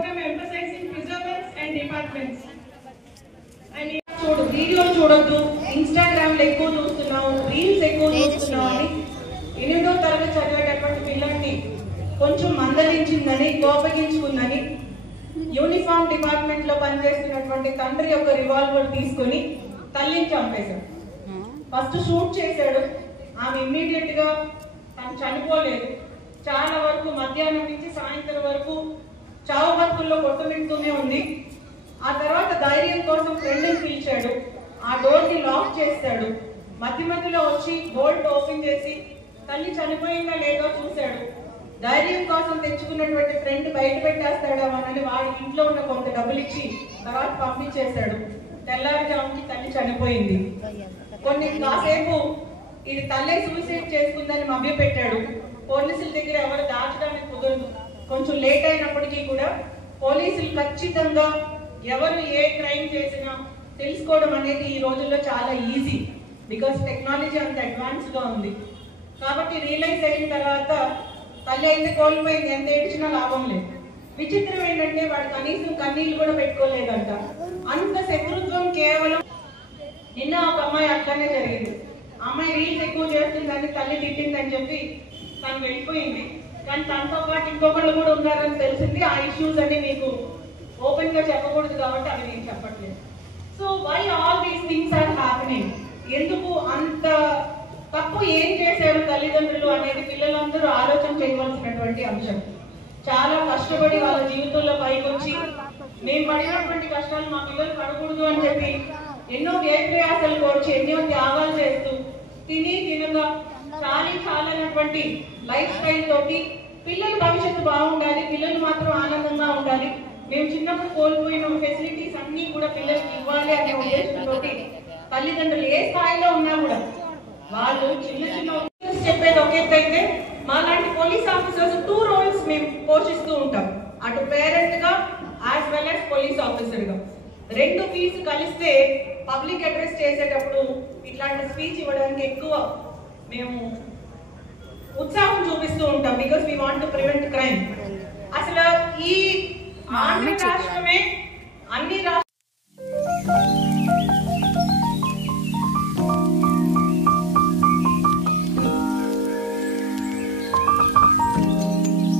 program emphasizing preservance and departments. And వీడియోలు చూడొద్దు, Instagram లో ఎక్కువ చూస్తున్నావు, రీల్స్ ఎక్కువ చూస్తున్నావు అని 8వ తరగతి చదివేటటువంటి పిల్లల్ని కొంచెం మందలించిందని, కోపగించుకుందని యూనిఫామ్ డిపార్ట్మెంట్ లో పనిచేస్తున్నటువంటి తండ్రి యొక్క రివాల్వర్ తీసుకుని తల్లిని చంపేశాడు. ఫస్ట్ షూట్ చేశాడు. ఆమె ఇమ్మీడియట్ గా తను చనిపోలేదు. చాలా వరకు మధ్యాహ్నం నుంచి సాయంత్రం వరకు చావు బతుకుల్లో కొట్టుమిడుతూనే ఉంది. ఆ తర్వాత ధైర్యం కోసం ఫ్రెండ్ని పిలిచాడు. ఆ డోర్ ని లాక్ చేస్తాడు. మధ్య మధ్యలో వచ్చి బోల్ట్ ఓపెన్ చేసి తల్లి చనిపోయిందా లేదో చూశాడు. ధైర్యం కోసం తెచ్చుకున్నటువంటి ఫ్రెండ్ బయట పెట్టేస్తాడా అని వాడి ఇంట్లో ఉన్న కొంత డబ్బులు ఇచ్చి తర్వాత పంపించేశాడు. తెల్లారుజాముకి తల్లి చనిపోయింది. కొన్ని కాసేపు ఇది తల్లే సూసైడ్ చేసుకుందని మభ్య పెట్టాడు. పోలీసుల దగ్గర ఎవరు దాచడానికి కుదరదు. కొంచెం లేట్ అయినప్పటికీ కూడా పోలీసులు ఖచ్చితంగా ఎవరు ఏ క్రైమ్ చేసినా తెలుసుకోవడం అనేది ఈ రోజుల్లో చాలా ఈజీ. బికాస్ టెక్నాలజీ అంత అడ్వాన్స్ గా ఉంది. కాబట్టి రియలైజ్ అయిన తర్వాత తల్లి అయితే కోల్పోయింది, ఎంత ఏడ్చినా లాభం లేదు. విచిత్రం ఏంటంటే వాడు కనీసం కన్నీళ్లు కూడా పెట్టుకోలేదంట. అంత శత్రుత్వం కేవలం. నిన్న ఒక అమ్మాయి అట్లానే జరిగింది. అమ్మాయి రీల్స్ ఎక్కువ చేస్తుందని తల్లి తిట్టిందని చెప్పి తను వెళ్ళిపోయింది. కానీ తనతో పాటు ఇంకొకళ్ళు కూడా ఉన్నారని తెలిసింది. ఆ ఇష్యూస్ అన్ని మీకు ఓపెన్ గా చెప్పకూడదు కాబట్టి అవి నేను చెప్పట్లేదు. So why all these things are happening? ఎందుకు అంత తప్పు ఏం చేశారు తల్లిదండ్రులు అనేది పిల్లలందరూ ఆలోచన చేయవలసినటువంటి అంశం. చాలా కష్టపడి వాళ్ళ జీవితంలో పైకొచ్చి మేము పడినటువంటి కష్టాలు మా పిల్లలు పడకూడదు అని చెప్పి ఎన్నో వ్యయప్రయాసాలు కోర్చి ఎన్నో త్యాగాలు చేస్తూ తిని తినక చాలైనటువంటి లైఫ్ స్టైల్ తోటి పిల్లల భవిష్యత్తు బాగుండాలి, పిల్లలు మాత్రం ఆనందంగా ఉండాలి, మేము చిన్నప్పుడు కోల్పోయిన ఫెసిలిటీస్ అన్ని కూడా పిల్లలకి ఇవ్వాలి అనే ఉద్దేశంతో తల్లిదండ్రులు ఏ స్థాయిలో ఉన్నా కూడా వాళ్ళు చిన్న చిన్న చెప్పేది ఒకేదైతే మాలాంటి పోలీస్ ఆఫీసర్స్ 2 రోల్స్ మేము పోషిస్తూ ఉంటాం. అటు పేరెంట్ గా as well as police officer గా. 2 పీస్ కలిస్తే పబ్లిక్ అడ్రస్ చేసేటప్పుడు ఇట్లాంటి స్పీచ్ ఇవ్వడానికి ఎక్కువ మేము ఉత్సాహం చూపిస్తూ ఉంటాం. Because we want to prevent crime. అసలు ఈ ఆంధ్ర రాష్ట్రమే అన్ని